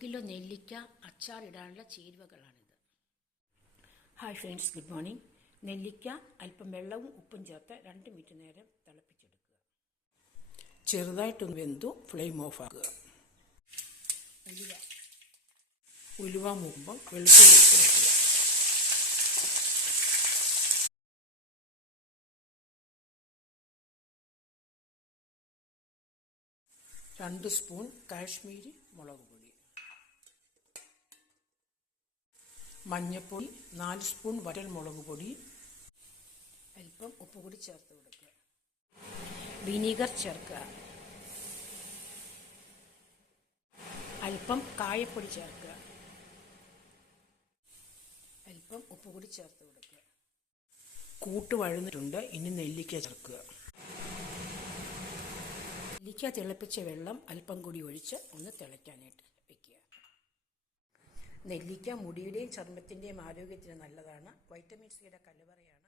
Kilo നെല്ലിക്ക അച്ചാറിടാനുള്ള ചേരുവകളാണിത്. Hi friends, good morning. നെല്ലിക്ക അല്പം വെള്ളവും ഉപ്പും ചേർത്ത് 2 മിനിറ്റ് നേരം തിളപ്പിച്ചെടുക്കുക. ചെറുതായിട്ടൊന്ന് വെന്തു ഫ്ലെയിം ഓഫ് ആക്കുക. ഉലുവ മൂക്കുമ്പം വെളുത്തുള്ളി ഇട്ട് വെക്കുക. രണ്ട് സ്പൂൺ കാശ്മീരി മുളക് പൊടി, മഞ്ഞൾപ്പൊടി 4 സ്പൂൺ വറ്റൽ മുളക് പൊടി, അല്പം ഉപ്പ് കൂടി ചേർത്ത് കൊടുക്കുക. വിനീഗർ ചേർക്കുക. അല്പം കായപ്പൊടി ചേർക്കുക. അല്പം ഉപ്പ് കൂടി ചേർത്ത് കൊടുക്കുക. കൂട്ട് വഴന്നിട്ടുണ്ട്. ഇനി നെല്ലിക്ക ചേർക്കുക. നെല്ലിക്ക തിളപ്പിച്ച വെള്ളം അല്പം കൂടി ഒഴിച്ച് ഒന്ന് തിളയ്ക്കാനായിട്ട് വയ്ക്കുക. നെല്ലിക്ക മുടിയുടെയും ചർമ്മത്തിൻ്റെയും ആരോഗ്യത്തിന് നല്ലതാണ്. വൈറ്റമിൻ സിയുടെ കലവറയാണ്.